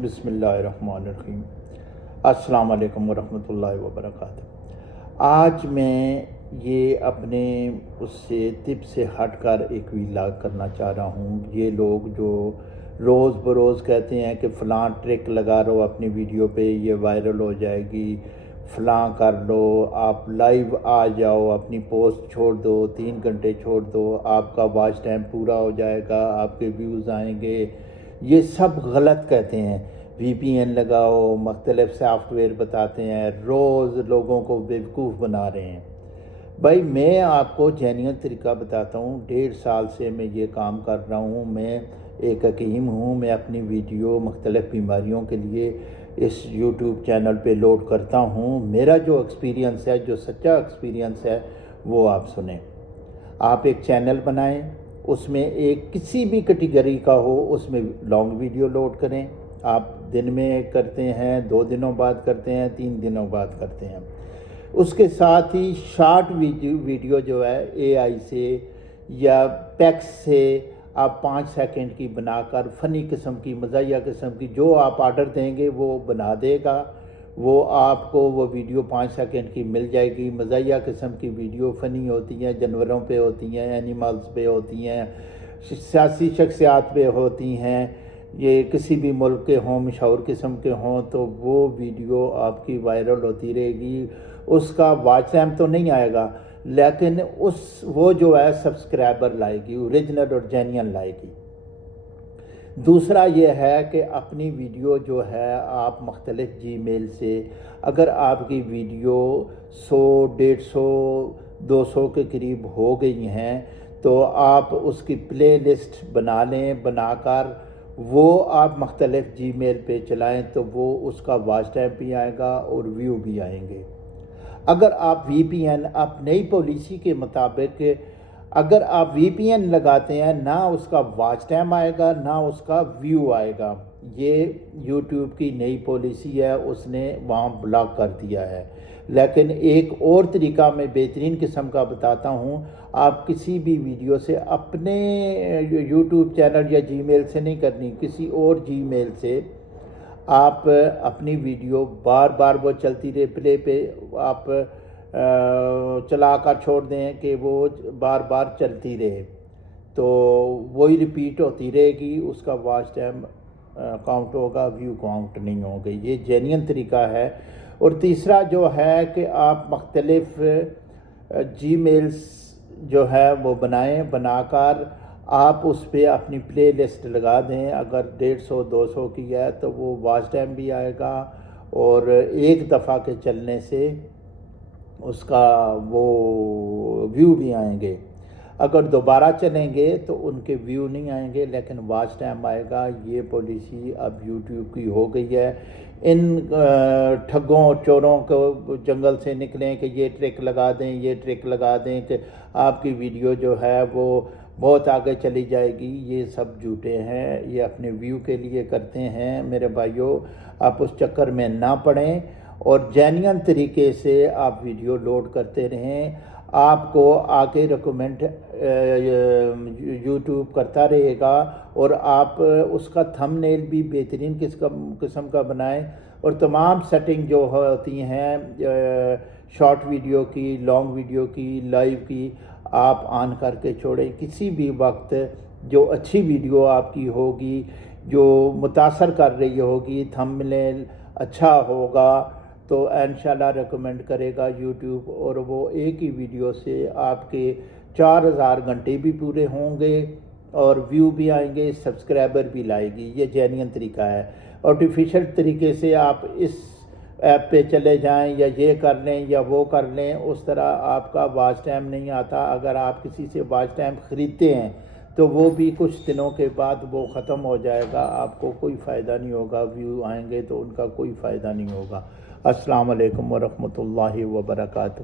بسم اللہ الرحمن الرحیم۔ السلام علیکم ورحمۃ اللہ وبرکاتہ۔ آج میں یہ اپنے اس سے طب سے ہٹ کر ایک ویلاگ کرنا چاہ رہا ہوں۔ یہ لوگ جو روز بروز کہتے ہیں کہ فلاں ٹرک لگا رہو اپنی ویڈیو پہ، یہ وائرل ہو جائے گی، فلاں کر لو، آپ لائیو آ جاؤ، اپنی پوسٹ چھوڑ دو، 3 گھنٹے چھوڑ دو، آپ کا واچ ٹائم پورا ہو جائے گا، آپ کے ویوز آئیں گے، یہ سب غلط کہتے ہیں۔ وی پی این لگاؤ، مختلف سافٹ ویئر بتاتے ہیں، روز لوگوں کو بیوقوف بنا رہے ہیں۔ بھائی میں آپ کو جینیئن طریقہ بتاتا ہوں، 1.5 سال سے میں یہ کام کر رہا ہوں، میں ایک حکیم ہوں، میں اپنی ویڈیو مختلف بیماریوں کے لیے اس یوٹیوب چینل پہ لوڈ کرتا ہوں۔ میرا جو ایکسپیرینس ہے، جو سچا ایکسپیرینس ہے، وہ آپ سنیں۔ آپ ایک چینل بنائیں، اس میں ایک کسی بھی کیٹیگری کا ہو، اس میں لانگ ویڈیو لوڈ کریں۔ آپ دن میں کرتے ہیں، 2 دنوں بعد کرتے ہیں، 3 دنوں بعد کرتے ہیں۔ اس کے ساتھ ہی شارٹ ویڈیو جو ہے اے آئی سے یا پیکس سے آپ 5 سیکنڈ کی بنا کر فنی قسم کی، مزاحیہ قسم کی، جو آپ آرڈر دیں گے وہ بنا دے گا، وہ آپ کو وہ ویڈیو 5 سیکنڈ کی مل جائے گی۔ مزاحیہ قسم کی ویڈیو فنی ہوتی ہیں، جانوروں پہ ہوتی ہیں، اینیملز پہ ہوتی ہیں، سیاسی شخصیات پہ ہوتی ہیں، یہ کسی بھی ملک کے ہوں، مشہور قسم کے ہوں، تو وہ ویڈیو آپ کی وائرل ہوتی رہے گی۔ اس کا واچ ٹائم تو نہیں آئے گا، لیکن وہ جو ہے سبسکرائبر لائے گی، اوریجنل اور جینین لائے گی۔ دوسرا یہ ہے کہ اپنی ویڈیو جو ہے آپ مختلف جی میل سے، اگر آپ کی ویڈیو 100، 150، 200 کے قریب ہو گئی ہیں تو آپ اس کی پلے لسٹ بنا لیں، بنا کر وہ آپ مختلف جی میل پہ چلائیں، تو وہ اس کا واچ ٹائم بھی آئے گا اور ویو بھی آئیں گے۔ اگر آپ وی پی این، آپ نئی پالیسی کے مطابق اگر آپ وی پی این لگاتے ہیں، نہ اس کا واچ ٹائم آئے گا، نہ اس کا ویو آئے گا۔ یہ یوٹیوب کی نئی پالیسی ہے، اس نے وہاں بلاک کر دیا ہے۔ لیکن ایک اور طریقہ میں بہترین قسم کا بتاتا ہوں۔ آپ کسی بھی ویڈیو سے اپنے یوٹیوب چینل یا جی میل سے نہیں کرنی، کسی اور جی میل سے آپ اپنی ویڈیو بار بار وہ چلتی رہے، پلے پہ آپ چلا کر چھوڑ دیں کہ وہ بار بار چلتی رہے، تو وہی ریپیٹ ہوتی رہے گی، اس کا واچ ٹائم کاؤنٹ ہوگا، ویو کاؤنٹ نہیں ہوگا۔ یہ جینین طریقہ ہے۔ اور تیسرا جو ہے کہ آپ مختلف جی میلز جو ہے وہ بنائیں، بنا کر آپ اس پہ اپنی پلے لسٹ لگا دیں۔ اگر 150، 200 کی ہے تو وہ واچ ٹائم بھی آئے گا، اور ایک دفعہ کے چلنے سے اس کا وہ ویو بھی آئیں گے۔ اگر دوبارہ چلیں گے تو ان کے ویو نہیں آئیں گے، لیکن واچ ٹائم آئے گا۔ یہ پالیسی اب یوٹیوب کی ہو گئی ہے۔ ان ٹھگوں اور چوروں کو جنگل سے نکلیں کہ یہ ٹرک لگا دیں، یہ ٹرک لگا دیں کہ آپ کی ویڈیو جو ہے وہ بہت آگے چلی جائے گی، یہ سب جھوٹے ہیں، یہ اپنے ویو کے لیے کرتے ہیں۔ میرے بھائیوں، آپ اس چکر میں نہ پڑیں اور جینین طریقے سے آپ ویڈیو لوڈ کرتے رہیں۔ آپ کو آگے ریکمنڈ یوٹیوب کرتا رہے گا، اور آپ اس کا تھم نیل بھی بہترین قسم کا بنائیں، اور تمام سیٹنگ جو ہوتی ہیں شارٹ ویڈیو کی، لانگ ویڈیو کی، لائیو کی، آپ آن کر کے چھوڑیں۔ کسی بھی وقت جو اچھی ویڈیو آپ کی ہوگی، جو متاثر کر رہی ہوگی، تھم نیل اچھا ہوگا، تو انشاءاللہ ریکمنڈ کرے گا یوٹیوب، اور وہ ایک ہی ویڈیو سے آپ کے 4000 گھنٹے بھی پورے ہوں گے، اور ویو بھی آئیں گے، سبسکرائبر بھی لائے گی۔ یہ جینین طریقہ ہے۔ آرٹیفیشل طریقے سے آپ اس ایپ پہ چلے جائیں، یا یہ کر لیں یا وہ کر لیں، اس طرح آپ کا واچ ٹائم نہیں آتا۔ اگر آپ کسی سے واچ ٹائم خریدتے ہیں تو وہ بھی کچھ دنوں کے بعد وہ ختم ہو جائے گا، آپ کو کوئی فائدہ نہیں ہوگا، ویو آئیں گے تو ان کا کوئی فائدہ نہیں ہوگا۔ السلام علیکم ورحمۃ اللہ وبرکاتہ۔